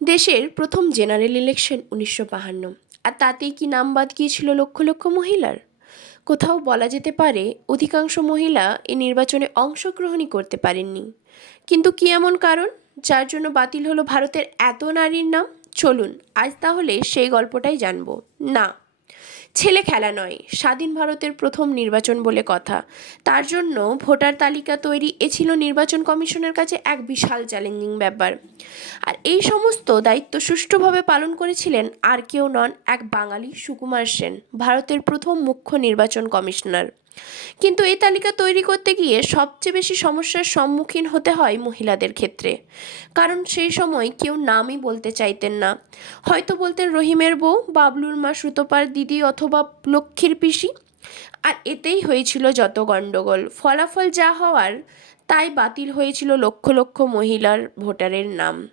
দেশের প্রথম general election 1952, আর তাতেই কি নাম বাদ গিয়েছিল লক্ষ লক্ষ মহিলার? কোথাও বলা যেতে পারে অধিকাংশ মহিলা এই নির্বাচনে অংশগ্রহণই করতে পারেননি। কিন্তু কি এমন কারণ যার জন্য বাতিল হলো ভারতের এত নারীর নাম? চলুন আজ তাহলে সেই গল্পটাই জানবো। না, ছেলে খেলা নয়, স্বাধীন ভারতের প্রথম নির্বাচন বলে কথা। তার জন্য ভোটার তালিকা তৈরি ছিল নির্বাচন কমিশনের কাছে এক বিশাল চ্যালেঞ্জিং ব্যাপার। আর এই সমস্ত দায়িত্ব সুষ্ঠুভাবে পালন করেছিলেন আর কেউ নন, এক বাঙালি সুকুমার সেন, ভারতের প্রথম মুখ্য নির্বাচন কমিশনার। কিন্তু এই তালিকা তৈরি করতে গিয়ে সবচেয়ে বেশি সমস্যার সম্মুখীন হতে হয় মহিলাদের ক্ষেত্রে। কারণ সেই সময় কেউ নামই বলতে চাইতেন না। হয়তো বলতেন রহিমের বউ, বাবলুর মা, সুতপার দিদি অথবা লক্ষ্মীর পিসি। আর এতেই হয়েছিল যত গণ্ডগোল। ফলাফল যা হওয়ার তাই বাতিল হয়েছিল লক্ষ লক্ষ মহিলার ভোটারের নাম।